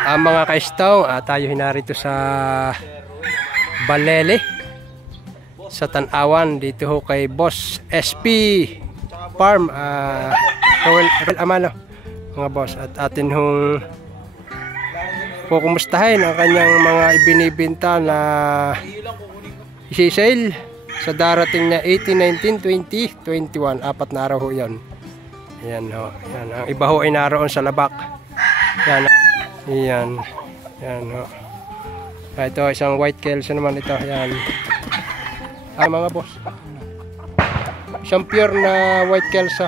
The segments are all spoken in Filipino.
Mga kaistong, tayo hinarito sa Balele sa Tanawan dito ho kay Boss SP Farm Roel Amano mga boss, at atin hong kukumustahin ang kanyang mga ibinibenta na isi-sale sa darating na 18, 19, 20, 21. 4 na araw ho yan. Yan ho. Yan. Ang iba ho ay naroon sa labak. Yan. Yan. Yan ho. Ito isang white kelso naman ito. Yan. Mga boss. Isang pure na white kelso.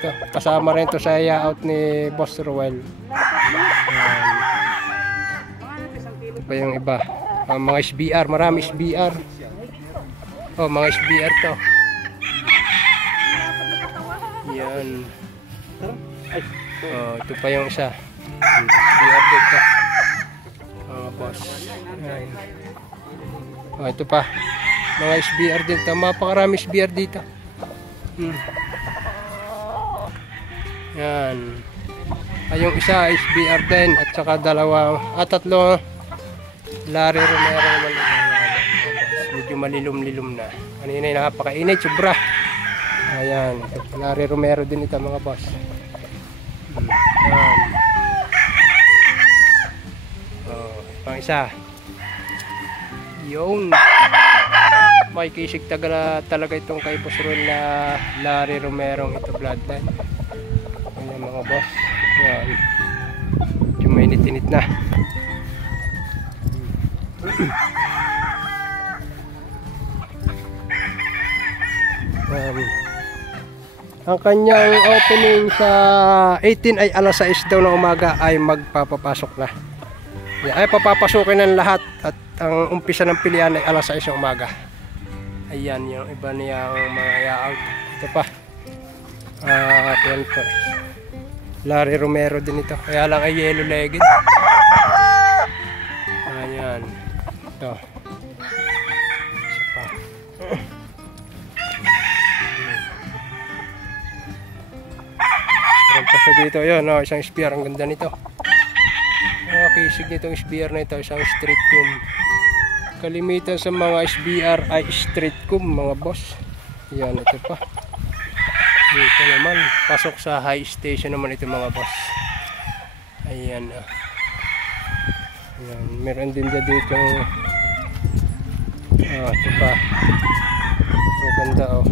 Ito. Kasama rin to sa layout ni Boss Roel. Yan. Ito pa yung iba. Mga SBR. Marami SBR. Oh, mga SBR to. Yan. Oh, ito pa yung isa. SBR dito. Oh, boss. Yan. Oh, ito pa. Mga SBR dito. Mapakarami SBR dito. Yan. Ay, yung isa SBR din at saka dalawa tatlo Larry Romero naman. Medyo malilum-lilum na. Kanina yung napakainit, sobra. Ayan, Larry Romero din ito mga boss. Ayan. Oh, pang isa. Yun. May kisig talaga itong kay Boss Roel na Larry Romero ito bloodline. Ayan mga boss. Ayan. Medyo mainit-init na. Ang kanyang opening sa 18 ay alas 6 daw ng umaga ay magpapapasok na. Ay papapasukin ng lahat at ang umpisa ng pilihan ay alas 6 ng umaga. Ayan yung iba niyang mga layout. Ito pa. Ito. Larry Romero din ito. Kaya lang ay yellow legged. Ayan. Ito. Isa pa. Meron pa siya dito. Yun, isang spear. Ang ganda nito. Kisig nitong SBR na ito. Isang street comb. Kalimitan sa mga SBR ay street comb mga boss. Yan, ito pa. Dito naman. Pasok sa high station naman ito mga boss. Ayan. Ayan. Meron din dito. Ito pa. So ganda oh.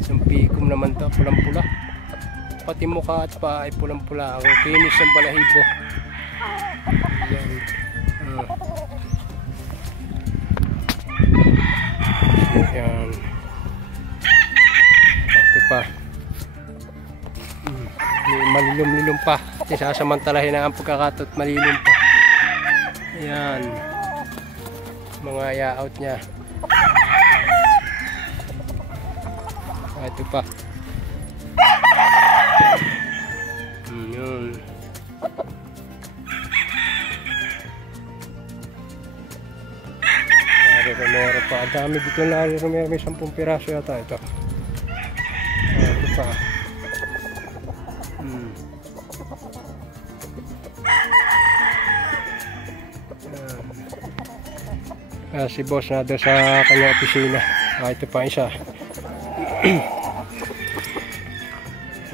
Isang pikom naman to. Pulang-pula. Pati mukha at paa ay pulang-pula. Ang finish ng balahibo. Ayan. Ayan. Ito pa. Malilum-lilum pa. Isasamantalahin na ang pagkakatot. Malilum pa. Ayan. Mga layout niya. Ito pa. Yun. Larry Romero pa. Ang dami dito na Larry Romero. May 10 piraso yata ito. Ito pa. Si boss na doon sa kanyang opisina. Ito pa isa.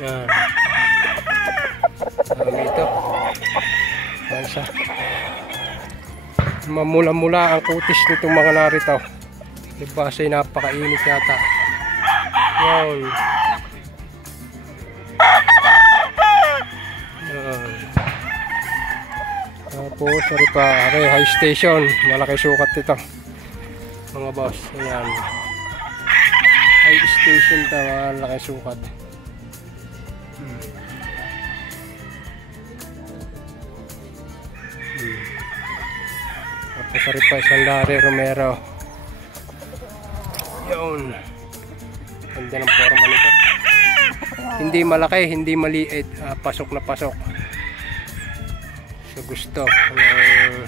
Yan. Ito. Isa. Mamula-mula ang kutis nitong mga narito. Diba say napakainit yata. Yan. Yan. Tapos sorry pa, high station. Malaki sukat ito mga boss. Ayan. High station ito, malaki sukat. Tapos sorry pa, isang Larry Romero. Yun. Ganda ng forma nito. Hindi malaki, hindi maliit. Pasok na pasok. So gusto ng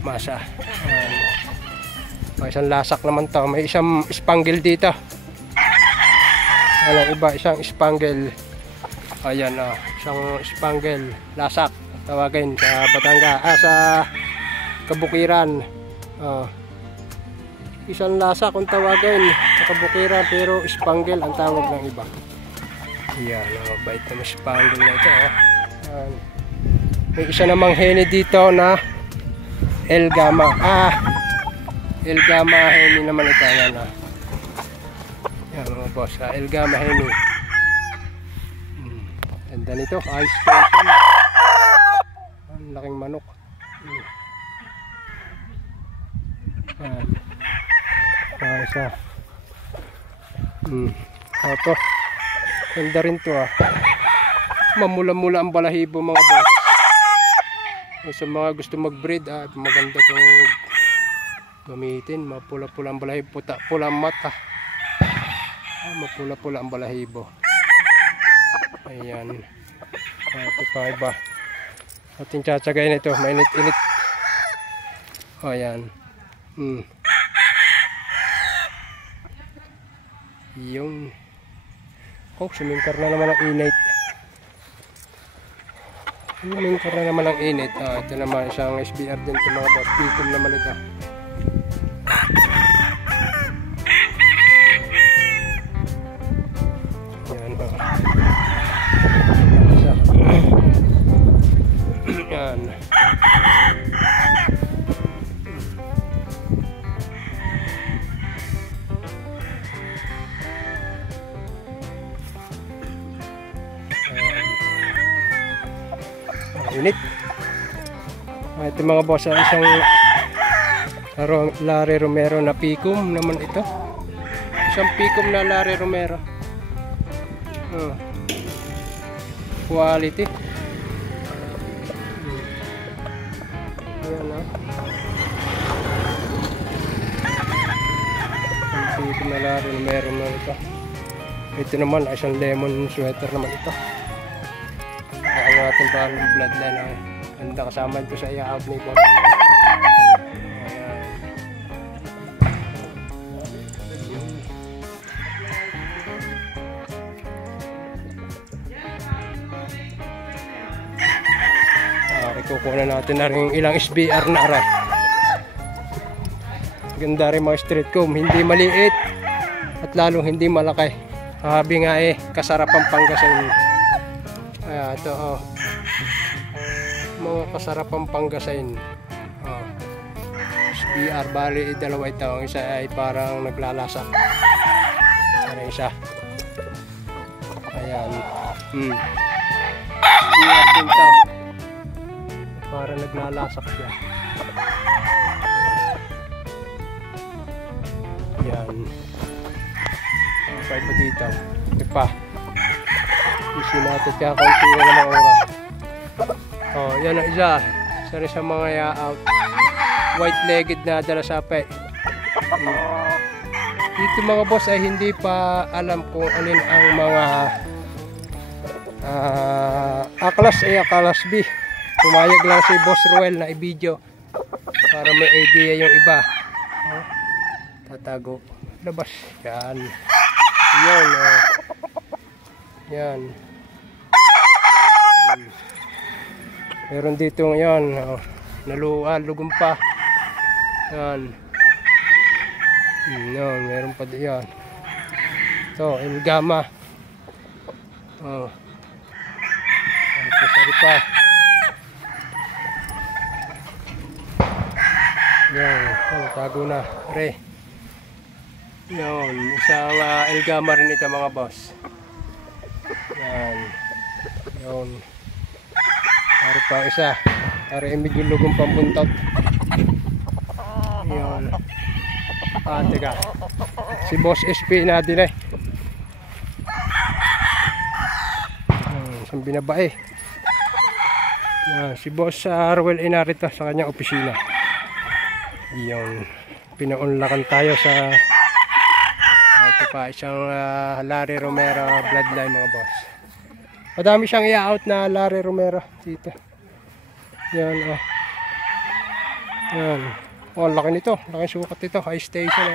masa. Isang lasak naman to. May isang spangle dito. Alam iba, isang spangle. Ayan isang spangle lasak. tawagin sa Batangas, sa Kabukiran. Isang lasa kung tawagin sa Kabukiran, pero Spangle ang tawag ng iba. Yan, bait na Spangle na ito. May isa namang heni dito na El Gama. El Gama heni naman ito. Yan, yan mga boss, El Gama heni. Ganda nito, ice station. Ang laking manok. Isa. Ito. Ganda rin to Mamula-mula ang balahibo mga boss. Sa mga gusto mag-breed, maganda itong gamitin. Mapula-pula ang balahibo, pula mata. Mapula-pula ang balahibo. Ayan. Ito pa iba. Ating tsatsagayin ito. Mainit-init. Ayan. Yung sumingkar na naman ang init. Sumingkar na naman ang init. Ito naman isang SBR din ito mga boss. Pikom naman ito. Yan yan. Init. Ito mga boss, isang Larry Romero na pikum naman ito. Isang pikum na Larry Romero. Quality. Ayan Isang pikum na Larry Romero naman ito. Ito naman, isang lemon sweater naman ito. Ang ating parang bloodline. Ganda, kasama ito sa i-out ni Bob. Kukunan natin na rin ilang SBR na aray. Ganda rin mga street comb, hindi maliit at lalong hindi malaki. Habi nga kasarapang Pangasin. Ito mga kasarapang Pangasin. SBR, bali dalawa ito. Ang isa ay parang naglalasa. Ano isa? Ayan. SBR din ito. Para naglalasak siya. Yan. Pwede pa dito. Ito pa. Isi natin kaya konti na naman oras. Yan ang isa. Isa rin sa mga out. White-legged na dalasape. Dito mga boss ay hindi pa alam kung alin ang mga Aklas A, Aklas B. Pumayag lang si Boss Ruel na i-video para may idea yung iba. Tatago. Labas. Yan. Yan. Yan. Meron dito yan. Lugong pa. Yan. Yan. Meron pa yan. Ito. El Gama. Ito sari pa. Yan, tago na. Re. Yan, isang El Gama rin ito mga boss. Yan. Yan. Ari pa isa. Ari medyo lugong pambuntot. Yan. Teka. Si Boss SP na din isang binabae. Yan, si Boss Ruel inarito sa kanyang opisina. Yung pinaunlakan tayo sa ito pa isang Larry Romero bloodline mga boss. Madami siyang i-out na Larry Romero dito. Yan yan. Laki nito, laki sukat ito, high station yan.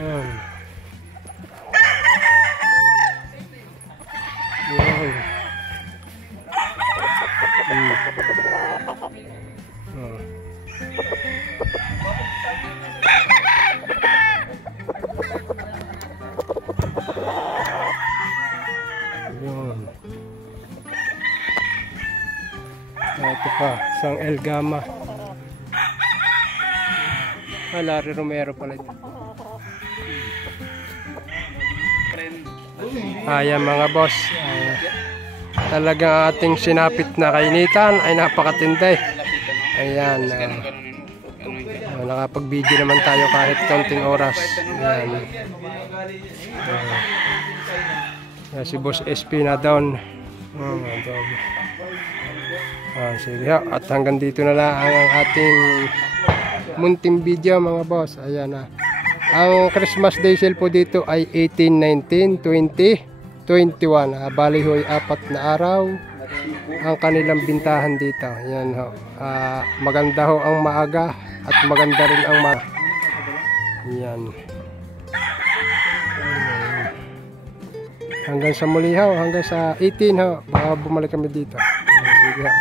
Yan. Ito pa, isang El Gama. Larry Romero pala ito. Ayan mga boss. Talagang ating sinapit na kainitan ay napakatindi. Ayan. Nakapag-video naman tayo kahit kaunting oras. Ayan. Si Boss SP na down. Sige, at hanggang dito na lang ang ating munting video mga boss. Ayan na. Ang Christmas Day sale po dito ay 18, 19, 20, 21. Bali ho'y 4 na araw ang kanilang bintahan dito. Ayan ho. Maganda ho ang maaga at maganda rin ang Ayan. Hanggang sa muli ho, hanggang sa 18 ho. Baka bumalik kami dito. Sige ho.